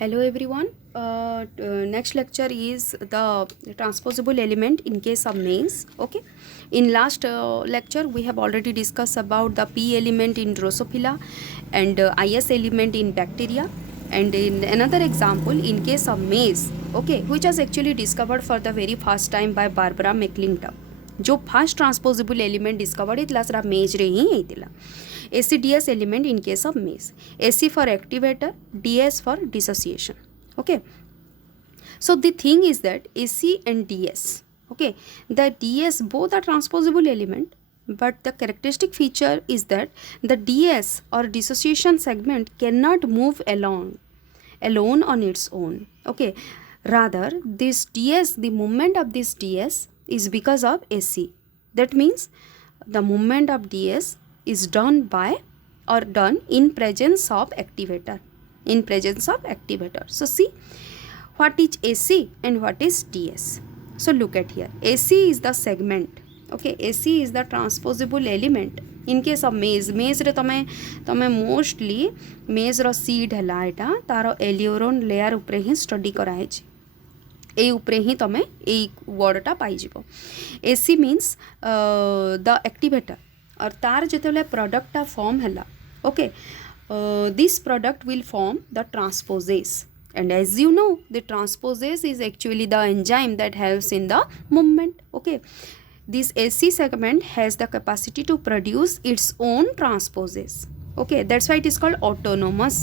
Hello everyone. Next lecture is the transposable element in case of maize. Okay. In last lecture we have already discussed about the P element in Drosophila and IS element in bacteria. And in another example, in case of maize, okay, which was actually discovered for the very first time by Barbara McClintock. जो fast transposable element discovered होता है मेज रे ही होता ACDS element in case of maize. AC for activator, DS for dissociation. Okay. So the thing is that AC and DS, okay, the DS both are transposable element, but the characteristic feature is that the DS or dissociation segment cannot move alone on its own. Okay. Rather, this DS, the movement of this DS is because of AC. That means the movement of DS is done by or done in presence of activator. So see what is AC and what is DS. So look at here. AC is the segment. Okay, AC is the transposable element. In case of maize रे तमे mostly maize रो seed हला एटा तारो aleurone layer उपरे ही study कराहे छी ए उपरे ही तमे ए वर्डटा पाई जिवो AC means the activator और तार जिते प्रोडक्टा फॉर्म है okay this product will form the transposase and as you know the transposase is actually the enzyme that helps in the movement okay this AC segment has the capacity to produce its own transposase okay that's why it is called autonomous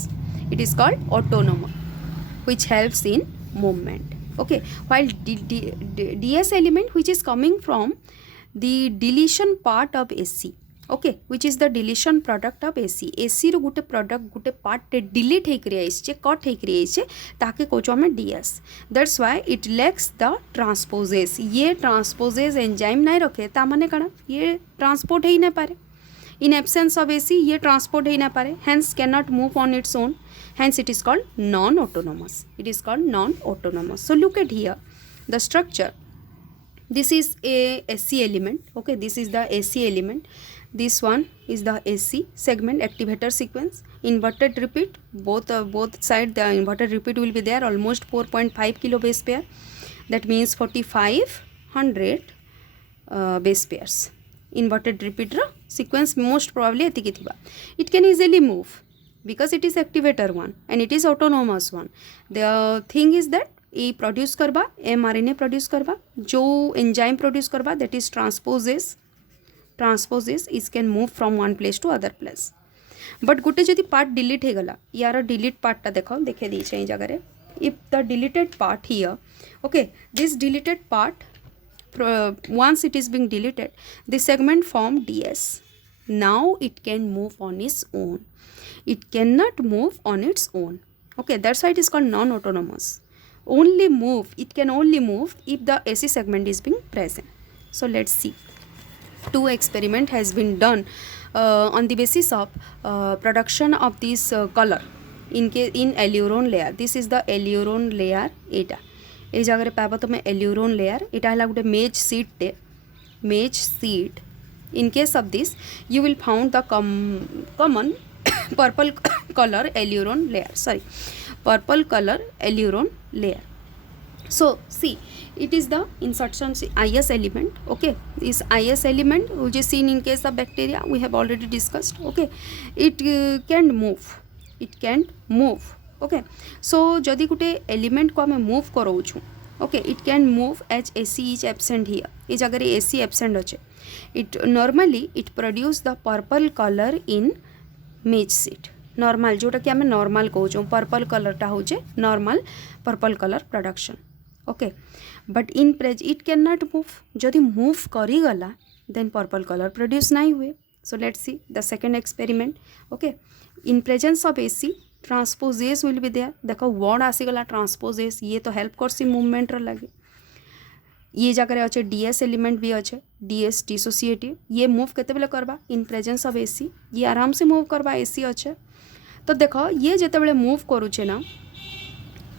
which helps in movement okay while DS element which is coming from the deletion part of AC okay which is the deletion product of AC row Gute product Gute part delete होकर आइछे cut होकर आइछे ताके कहूँ आम DS that's why it lacks the transposase ये transposase enzyme नहीं रखे ता माने कण ये ट्रांसपोर्ट ही ना पारे इन एब्सेंस ऑफ AC ये ट्रांसपोर्ट ही ना पारे hence can not move on its own hence it is called non autonomous so look at here the structure this is a AC element okay this is the AC element this one is the AC segment activator sequence inverted repeat both side the inverted repeat will be there almost 4.5 kilo base pair that means 4500 base pairs inverted repeat ro sequence most probably एतिकी थिबा it can easily move because it is activator one and it is autonomous one the thing is that ये produce करवा mRNA produce करवा जो enzyme produce करवा that is transposase is can move from one place to other place but गोटे जदि part delete हो गला यार डिलीट पार्टा देख देखे दीचे जगह if the deleted part here okay this deleted part once it is being deleted the segment form DS now it can move on its own it cannot move on its own okay that's why it is called non-autonomous it can only move if the AC segment is being present. So let's see. Two experiment has been done on the basis of production of this color in alluron layer. This is the alluron layer eta ए जगह पाब तुम alluron layer एटा हला गोटे maize seed in case of this you will found the common purple color alluron layer so see it is the insertion IS element okay this IS element which is seen in case of bacteria we have already discussed okay it can move okay so जदि गुटे element को हमें move कराउछु okay it can move as AC is absent here ये जगह AC absent अच्छे it normally it produce the purple color in maize seed normal जोटा कि आम normal कहूँ पर्पल कलरटा हूँ normal purple colour production okay but in it can not move जदि मूव करीगला देन पर्पल कलर प्रोड्यूस नहीं हुए so let's see the second experiment okay in presence of AC transposase will be there देख वर्ड आसीगला transposase ये तो help करसी मूवमेंट लगे ये जगह अच्छे DS एलिमेंट भी अच्छे DS डिसोसिएटिव ये मूव केते बेले करबा इन प्रेजेंस ऑफ AC ये आराम से मूव करबा AC अच्छे तो देख ये जिते मूव करुचे ना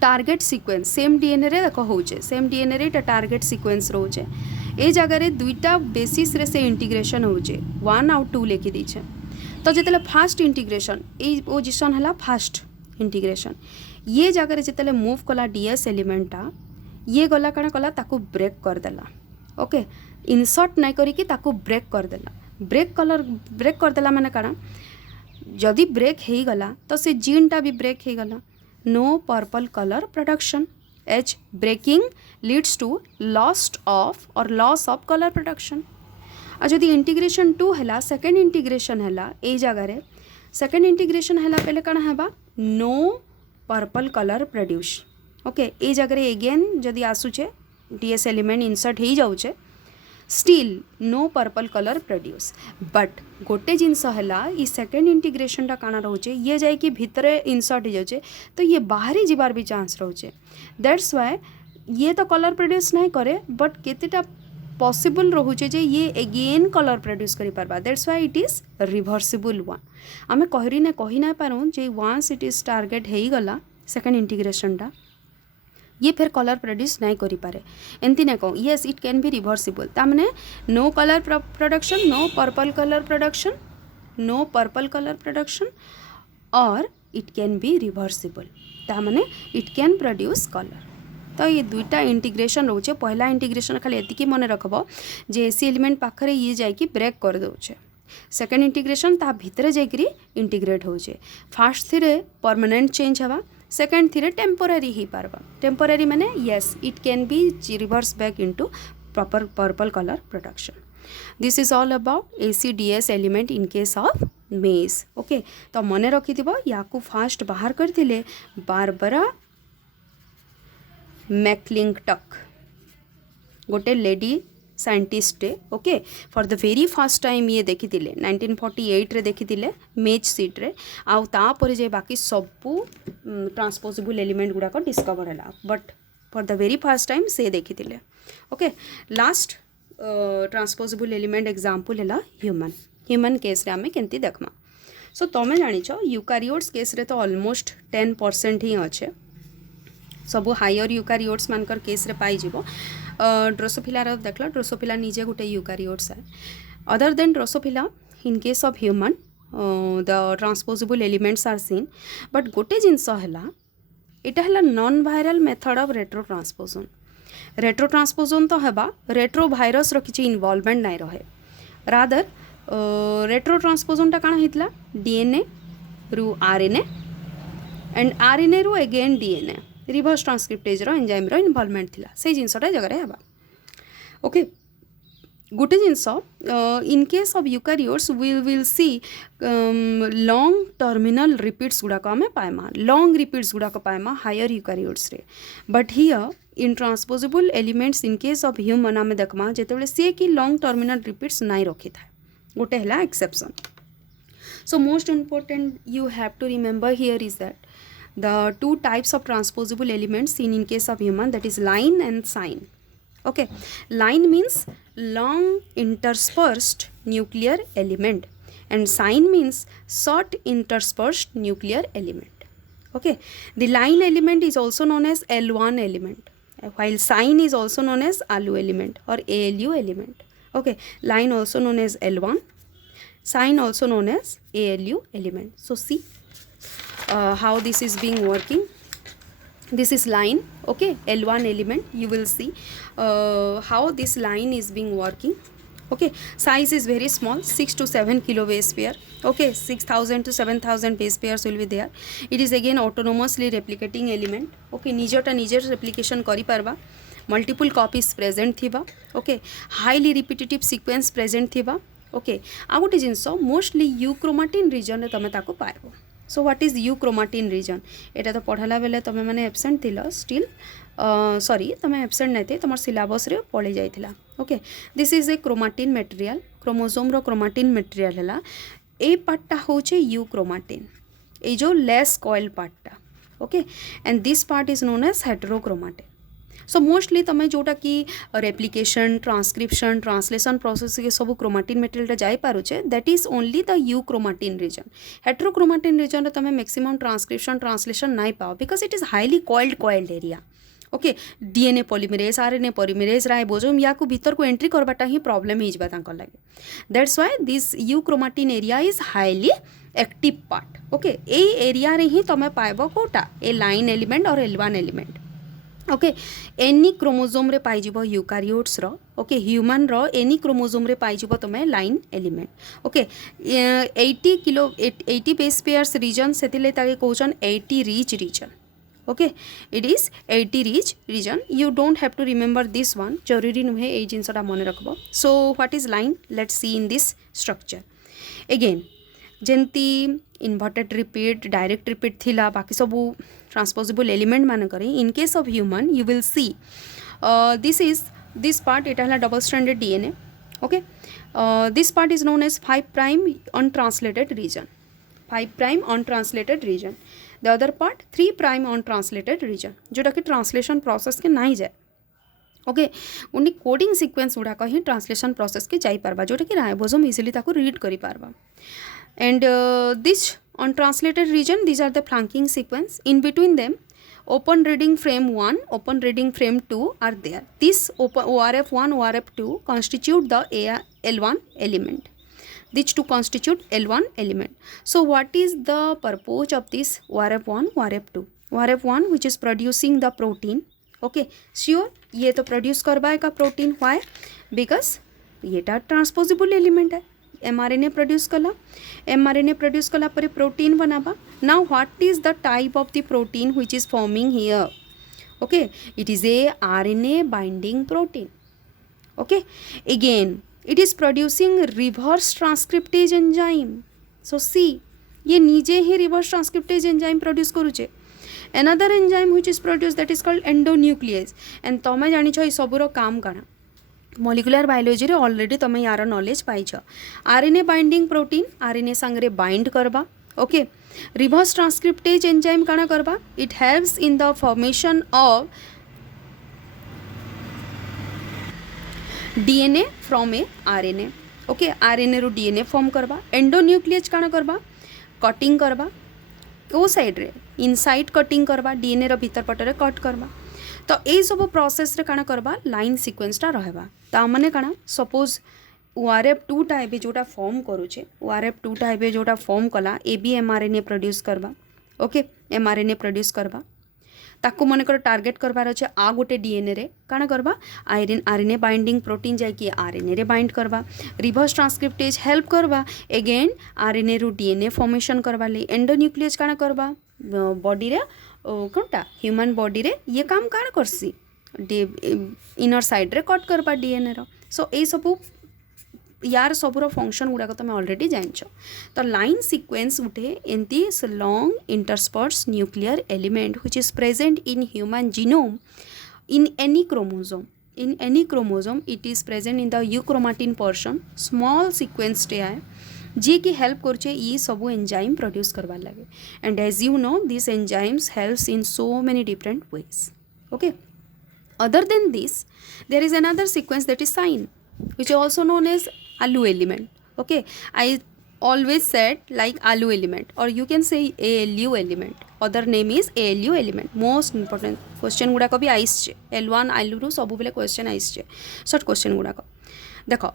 टार्गेट सीक्वेंस सेम DNA रे देख होचे सेम DNA रे टार्गेट सीक्वेंस रोचे ए जगह दुईटा बेसिस रे से इंटीग्रेशन होचे 1 आउ 2 लिखि दीछे तो जिते फास्ट इंटीग्रेशन ए पोजिशन है फास्ट इंटीग्रेशन ये जगह जिते मूव कला डीएस एलिमेंटा ये गला कण कला ताकू ब्रेक करदेला ओके इनसर्ट नाई करिकी ताकू ब्रेक करदेला ब्रेक करदेला माने काଣା जदि ब्रेक हो गला तो से जीनटा भी ब्रेक हो गला नो पर्पल कलर प्रोडक्शन एच breaking leads to loss of colour production आ जदि इंटीग्रेशन 2 है सेकेंड इंटीग्रेशन है ए जगार सेकेंड इंटीग्रेशन है पहले कण है no purple colour produce okay ए जगह एगेन जदि आसुचे डीएस एलिमेंट इनसर्ट हो जाऊे still no purple colour produce but गोटे जिनस है सेकेंड इंटीग्रेशन काण रोचे ये जाकि भितर इनसर्ट हो जाऊे तो ये बाहरी जीवार भी चांस रोचे दैट्स वाई ये तो कलर प्रोड्यूस नहीं करे बट केतेटा पॉसिबल रोचे जे ये एगेन कलर प्रोड्यूस करि पारबा that's why it is reversible one आमे कही ना पारूँ जे वंस इट इज टार्गेट हो गला सेकेंड इंटीग्रेशनटा ये फिर कलर प्रोड्यूस नहीं करि पारे एमती ना कहूँ yes it can be reversible तामने no colour production no purple colour production और इट कैन बी रिभर्सिबल तामने इट कैन प्रोड्यूस कलर तो ये दुईटा इंटीग्रेशन रोचे पहला इंटीग्रेशन खाली एतिकी मन रखब जे एसी एलिमेंट पाखरे ये जाकि ब्रेक कर दोचे सेकेंड इंटीग्रेशन ता भितर जाकि इंटीग्रेट होचे फास्ट थी परमानेंट चेंज हवा सेकेंड थी टेम्पोरारी ही पारबा टेम्पोरारी माने yes it can be reverse back into proper purple colour production this is all about ACDS element in case of मेज ओके तो मन रखि या फास्ट बाहर करथिले बारबरा मैक्लिंटक गोटे lady scientist okay for the very first time ये देखी 1948 रे देखी मेज सीट रे आउ तापर जे बाकी सबू ट्रांसपोजेबल एलिमेंट गुड़ाक डिस्कवर है but for the very first time से देखी okay last transposable element example है ह्यूमन केस रे आमे केंती देखमा सो तुम जानिछ यूकारियोट्स केस रे तो ऑलमोस्ट 10% ही अच्छे सबू हायर यूकारियोट्स मानकर केस रे पाई जिवो ड्रोसोफिला देख ड्रोसोफिला निजे गोटे यूकारियोट्स है other than Drosophila in case of human the transposable elements are seen but गोटे जिनस है यहाँ है non viral method of retro transposon तो हेबा रेट्रो भाइरस किसी इनवॉल्वमेंट नहीं रहे रादर रेट्रो ट्रांसपोजन टा काण होता DNA रु RNA एंड RNA रु again DNA reverse transcriptase enzyme involvement थिला से जिनसटा जगह है ओके गोटे जिनस in case of eukaryotes will see long terminal repeats गुड़ाक आम पाइमा लॉन्ग रिपीट्स गुड़ाक पाइमा हायर यूकारियोट्स रे but here in transposable elements in case of human आम देखमा जिते सी कि लॉन्ग टर्मिनल रिपीट्स नहीं रखी था गोटे है exception so most important you have to remember here is that the two types of transposable elements seen in case of human, that is line and sign. Okay, line means long interspersed nuclear element and sign means short interspersed nuclear element. Okay, the line element is also known as L1 element while sign is also known as ALU element or ALU element. Okay, line also known as L1, sign also known as ALU element. So see how this is being working. This is line, okay, L1 element. You will see how this line is being working. Okay, size is very small, 6 to 7 kilo base pair. Okay, 6000 to 7000 base pairs will be there. It is again autonomously replicating element. Okay, निजटा निजे replication करि पारबा, multiple copies present थिबा. Okay, highly repetitive sequence present थिबा. Okay, आ गोटे जिनस mostly यूक्रोमाटिन reason रे तमे ताको पाइबो. So what is euchromatin region एटा तो पढ़ाला बेले तुम मैंने एब्सेंट थिल स्टिल सॉरी तुम एब्सेंट नहीं थे तुम सिलेबस रे पढ़ी जाइथिला okay this is a chromatin material chromosome रो क्रोमाटिन मटेरियल है ए पार्टा होचे यूक्रोमाटिन ए जो लेस कॉइल पार्टा ओके and this part is known as heterochromatin so mostly तुम जोटा कि रेप्लिकेशन ट्रांसक्रिप्शन ट्रांसलेशन प्रोसेस के सब क्रोमाटिन मटेरियल जाई पारुचे that is only the euchromatin region heterochromatin region तुम मैक्सिमम ट्रांसक्रिप्शन ट्रांसलेशन नहीं पाओ because it is highly coiled area okay DNA polymerase RNA polymerase ribosome या को भीतर को एंट्री करबाटा ही प्रॉब्लम ही तांकर लागे that's why this euchromatin area is highly active part okay ए एरिया रे ही तमे पाइबो कोटा ए लाइन एलिमेंट और L1 element okay any chromosome रे पाइजिबो यूकारियोट्स रो ओके ह्यूमन रो एनी क्रोमोजोम रे पाइजिबो तमे line element okay 80 base pairs region सेतिले ताके कहउछन 80 rich region okay it is 80 rich region you don't have to remember this one जरूरी नुहे ए जिनसटा मन रखबो so what is line let's see in this structure again जेंती इन्वर्टेड रिपीट डायरेक्ट रिपीट थिला बाकी सबू ट्रांसपोजेबल एलिमेंट मान करे in case of human you will see this part it हला double stranded DNA okay this part is known as 5 prime untranslated region 5 prime untranslated region the other part 3 prime untranslated region जोटा कि translation process के नहीं जाए okay only coding sequence गुड़ाक ही translation process के जाई पारबा जोटा कि राइबोसोम इजिली ताको रीड करि पारबा and this untranslated region these are the flanking sequence in between them open reading frame 1 open reading frame 2 are there this ORF1 ORF2 constitute the L1 element these two constitute L1 element so what is the purpose of this ORF1 ORF2 ORF1 which is producing the protein okay sure ये तो produce करवा का protein why because ये टा transposable element है mRNA produce कला mRNA produce कला पर प्रोटीन बनाबा now what is the type of the protein which is forming here okay it is a RNA binding protein okay again it is producing reverse transcriptase enzyme so see ये निजे ही reverse transcriptase enzyme produce करूचे another enzyme which is produced that is called endonuclease and तमे जानि छ ई सबुरो काम काना molecular biology रे ऑलरेडी तमे यार नॉलेज पाइछ आरएनए बाइंडिंग प्रोटीन आरएनए संगरे बाइंड करबा ओके रिवर्स ट्रांसक्रिप्टेज एंजाइम काना करबा it helps in the formation of DNA from a RNA okay RNA रो डीएनए फॉर्म करबा एंडोन्यूक्लियस काना करबा कटिंग करबा ओ साइड रे इनसाइड कटिंग करबा डीएनए रो भीतर पटरे कट करबा तो ये सब प्रोसेस रे काना करबा लाइन सीक्वेंसटा रहबा ता माने काना सपोज ORF2 टा एबे जोटा फॉर्म करूचे ORF2 टा एबे जोटा फॉर्म कला ए बी mRNA प्रोड्यूस करबा ओके mRNA प्रोड्यूस करबा ताको मन कर टारगेट करबार अछि आ गोटे डीएनए रे काना करबा आरएनए बाइंडिंग प्रोटीन जाय कि आरएनए रे बाइंड करबा रिवर्स ट्रांसक्रिप्टेज हेल्प करबा अगेन आरएनए रो डीएनए फॉर्मेशन करबा ले एंडोन्यूक्लियस काना करबा बॉडी रे कोनटा ह्यूमन बॉडी रे ये काम काना करसी इनर साइड रे कट करबा डीएनए रो सो ए सब यार सबुर फंक्शन गुड़ाक तुम ऑलरेडी जानछ तो लाइन सीक्वेंस उठे एंती long interspersed nuclear element which is present in human genome in any chromosome it is present in the euchromatin portion small sequence टे आए जी की हेल्प करछे ई सब एंजाइम प्रोड्यूस करवा लगे and as you know this enzymes helps in so many different ways okay other than this there is another sequence that is sign which is also known as ALU element okay I always said like ALU element or you can say ALU element other name is ALU element most important question गुड़ा को भी आइसचे L1 ALU रू सब बेले question आइसचे short question गुड़ा को देखो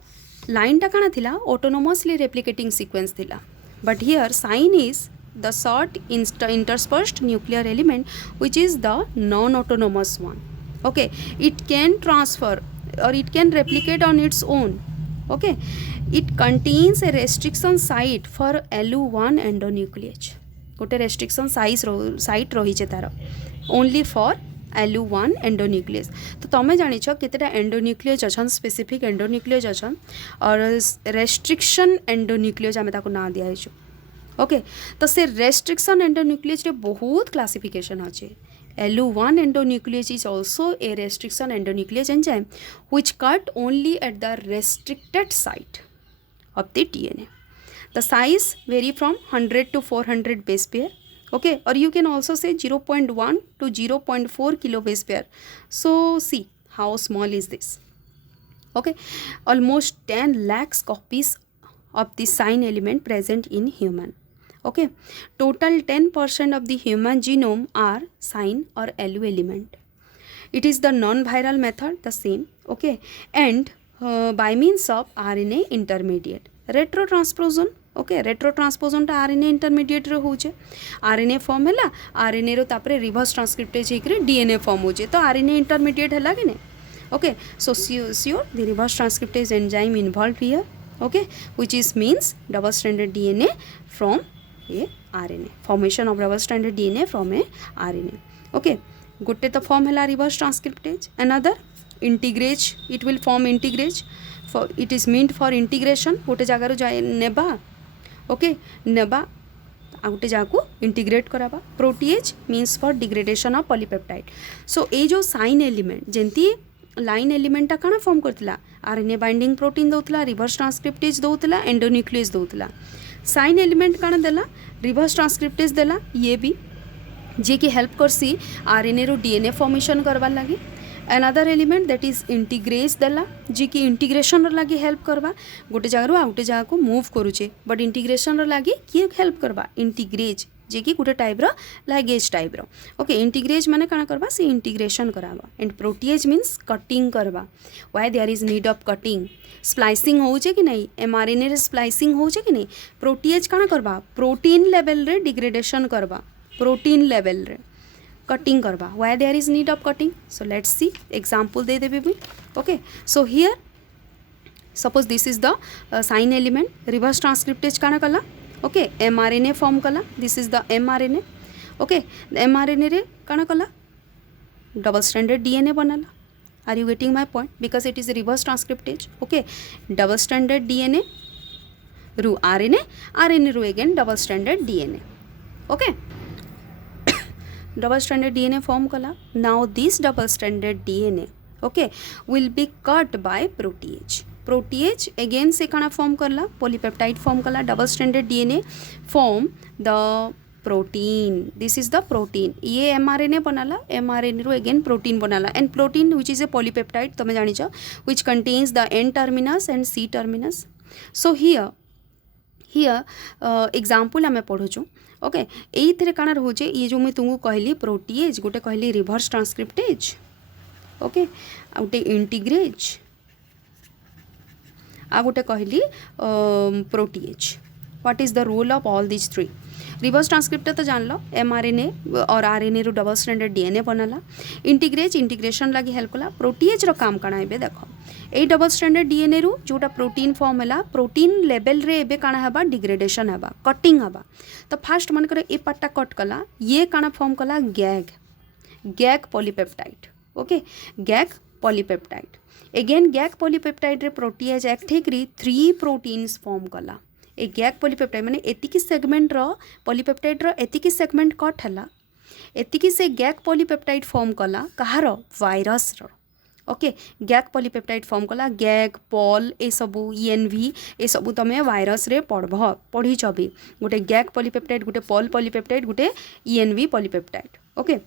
line टा काना थिला autonomously replicating sequence थिला but here sign is the short interspersed nuclear element which is the non-autonomous one okay it can transfer or it can replicate on its own okay it contains a restriction site for ALU1 endonuclease गोटे restriction site रही छे तार only for ALU1 endonuclease तो तमें जानी छ केतेटा endonuclease अछन specific endonuclease अछन और restriction endonuclease आमे ताको ना दिया हिचो ओके तो से restriction endonuclease रे बहुत क्लासिफिकेशन अछि ALU1 endonuclease is also a restriction endonuclease enzyme which cut only at the restricted site of the DNA. The size vary from 100 to 400 base pair. Okay, or you can also say 0.1 to 0.4 kilo base pair. So see how small is this. Okay, almost 10 lakhs copies of the sign element present in human. Okay, total 10% of the human genome are sign or ALU element. it is the non-viral method, the same, okay, and by means of RNA intermediate retrotransposon, ओके retrotransposon टा RNA intermediate रो होचे RNA form हैला RNA रो तापरे reverse transcriptase हेकरे DNA form होचे तो आरएनए इंटरमीडिएट हैला कि ने okay so sure the reverse transcriptase enzyme involve here okay which is means double stranded DNA from a RNA formation of double stranded DNA from a RNA okay गोटे तो form हैला reverse transcriptase another integrase it will form integrase for it is meant for integration गोटे जगार जाए नेबा okay नेबा आ गोटे जगह इंटीग्रेट कराबा protease means for degradation of polypeptide so ये जो साइन एलिमेंट जेंती लाइन एलिमेंटा काना फॉर्म करथिला आरएनए बाइंडिंग प्रोटीन दउतला रिवर्स ट्रांसक्रिप्टेज दउतला एंडोन्यूक्लियस दउतला साइन एलिमेंट काना देला रिवर्स ट्रांसक्रिप्टेज देला ये भी जे कि हेल्प करसी आरएनए रो डीएनए फॉर्मेशन करवा लगी another element that is integrase देला जी कि इंटीग्रेशन लगी हेल्प करवा गोटे जगह आ गोटे जगह को मूव करुचे बट इंटीग्रेशन लगी किए हेल्प करवा इंटीग्रेज जे कि गोटे टाइप रो लैगेज टाइप रो ओके इंटीग्रेज माने काना करवा से इंटीग्रेशन करावा एंड प्रोटीएज मीन्स कटिंग करवा why there is need of cutting splicing होचे कि नहीं एमआरएनए रे स्प्लाइसिंग होचे कि नहीं प्रोटीएज काना करवा प्रोटीन लेवल रे डिग्रेडेशन करवा प्रोटीन लेवल रे कटिंग करवा why there is need of cutting so let's see example दे देबे भी ओके so here suppose this is the sign element reverse transcriptase काना कला ओके एमआरएनए फॉर्म कला this is the mRNA okay mRNA रे काना कला डबल स्ट्रैंडेड डीएनए बनाला are you getting my point because it is reverse transcriptase okay double stranded DNA रू RNA RNA रू again double stranded DNA okay double stranded DNA form kala now this double stranded DNA okay will be cut by protease again se kana form karla polypeptide form kala double stranded DNA form the protein this is the protein ye mRNA banala mRNA ru again protein banala and protein which is a polypeptide tame jani cha which contains the N terminus and C terminus so here example आम पढ़ुचु okay ये काना रोचे ये जो मुझे तुमको कहली protease गोटे कहली रिवर्स ट्रांसक्रिप्टेज ओके आ गोटे इंटीग्रेज आ गोटे कहली protease what is the role of all this three reverse transcriptor तो जान लो एमआरएनए और आरएनए रो डबल स्ट्रैंडेड डीएनए बनाला इंटीग्रेज इंटीग्रेशन लगी हेल्प कला प्रोटीएज रो काम काना एबे देखो ए डबल स्ट्रैंडेड डीएनए रू जोटा प्रोटीन फॉर्म हैला प्रोटीन लेवल रे एबे काना हेबा डिग्रेडेशन हेबा कटिंग हेबा तो फास्ट मन करे ए पार्टा कट कला ये काना फॉर्म कला gag polypeptide okay gag polypeptide again gag polypeptide रे प्रोटीएज एक्ट हेकरी 3 प्रोटीन्स फॉर्म कला ए गैग पॉलीपेप्टाइड माने एतिकी सेगमेंट रो पॉलीपेप्टाइड रो एतिकी सेगमेंट कट हैला एतिकी से गैग पॉलीपेप्टाइड फॉर्म कला कहार वायरस रो ओके गैग पॉलीपेप्टाइड फॉर्म कला गैग पॉल ए सबू ENV ए सबू तमे वायरस रे पढ़ी भी गोटे गैग पॉलीपेप्टाइड गोटे पॉल पॉलीपेप्टाइड गोटे ENV पॉलीपेप्टाइड ओके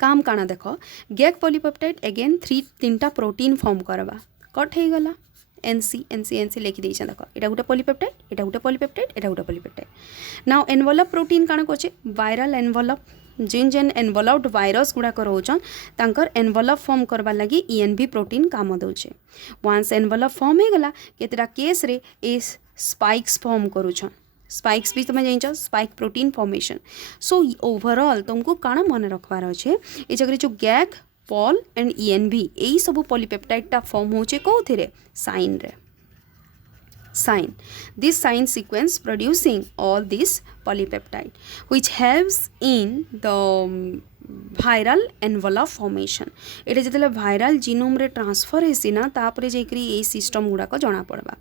काम काना देखो गैग पॉलीपेप्टाइड अगेन 3टा प्रोटीन फॉर्म करवा कट हो गला NC लिखि देइछन देखो एटा गोटे पॉलीपेप्टाइड एटा गोटे पॉलीपेप्टाइड एटा गोटे पॉलीपेप्टाइड नाउ एनवलप प्रोटीन काना कोचे वायरल एनवलप जेन जेन एनवलप्ड वायरस गुड़ाक रोचन तांकर एनवलप फॉर्म करवा लगी ENV प्रोटीन काम दौचे वंस एनवलप फॉर्म हो गला केतरा केस रे ए स्पाइक्स फॉर्म करूछन स्पाइक्स भी तुम जान spike protein formation so overall तुमको काना मन रखबार अच्छे ये जगह जो गैग पॉल एंड ENV यही सब पॉलीपेप्टाइडटा फॉर्म होचे कोथिरे साइन रे sign this sign sequence producing all this polypeptide which helps in the viral envelope formation एटा जतले viral genome रे ट्रांसफर हेसी ना तापरे जेकरी ए सिस्टम गुडा को जाना पड़बा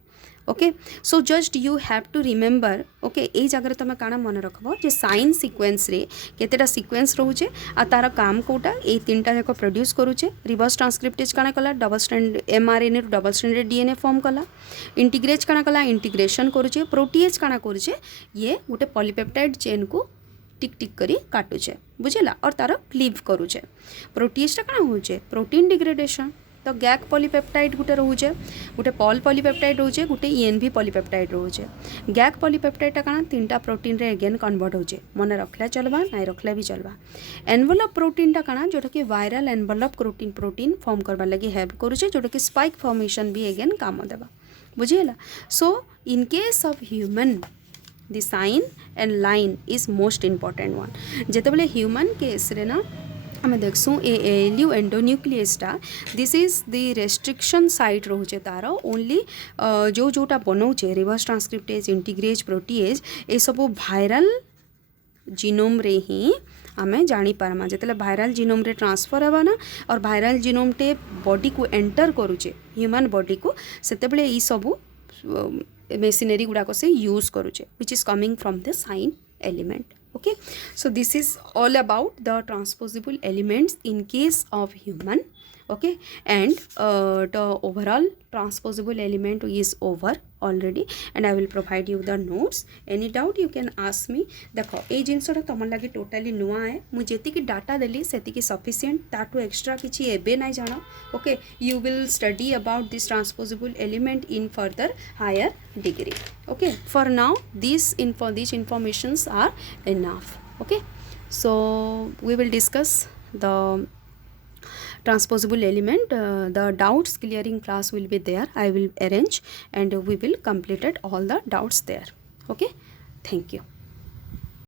okay so just you have to remember okay यही जगह तुम काना मन रखब जे साइन सिक्वेन्स रे केतेटा सिक्वेन्स रोचे आ तार काम कोटा ए 3टा जाक प्रोड्यूस करूचे रिवर्स ट्रांसक्रिप्टेज काना कला double strand mRNA double stranded DNA form कला इंटीग्रेज काना कला इंटीग्रेशन करूचे प्रोटीएज काना करूचे ये गोटे पॉलीपेप्टाइड चेन को टिक टिक करी काटुचे बुझेला और तार क्लीव करूचे प्रोटीएज काना होचे प्रोटीन डिग्रेडेशन तो गैक पॉलीपेप्टाइड गुटे रोचे, गुटे पॉल पॉलीपेप्टाइड रोचे, गुटे ENV पॉलीपेप्टाइड रोचे। गैक पॉलीपेप्टाइडटा काना 3टा प्रोटीन रे अगेन कन्वर्ट होचे, मन रखले चलबा नाइ रखले भी चलबा। एनवलप प्रोटीनटा काना जोटा कि वायरल एनवलप प्रोटीन फॉर्म करबा लगी हेल्प करूचे, जोटा कि स्पाइक फॉर्मेशन भी अगेन काम देबा, बुझिला। So in case of human the sine and line is most important one. जेतेबेले ह्यूमन केस रे ना आम देखसूँ ALU एंडोन्यूक्लियसटा this is the restriction site रोचे तार ओनली जो जोटा बनाऊे रिवर्स ट्रांसक्रिप्टेज इंटीग्रेज प्रोटीएज ये सब वायरल जीनोम रे ही आमे जानी पारमा। जिते वायरल जीनोम रे ट्रांसफर हेबा ना और वायरल जीनोम टे बॉडी को एंटर करूचे ह्यूमन बॉडी को, सेतेबेले ई सब मेसिनरी गुड़ाक से यूज करूचे which is coming from the sign element. Okay, so this is all about the transposable elements in case of human. Okay, and the overall transposable element is over already and I will provide you the notes. Any doubt you can ask me. देखो ए जिनसटा तुम लगे totally नुआ है, मुझे की data देली सेतिकी sufficient, ताटू extra किछि एबे नाइ जानो। Okay, you will study about this transposable element in further higher degree. Okay, for now these informations are enough. Okay, so we will discuss the transposable element. The doubts clearing class will be there, I will arrange and we will completed all the doubts there. Okay, thank you.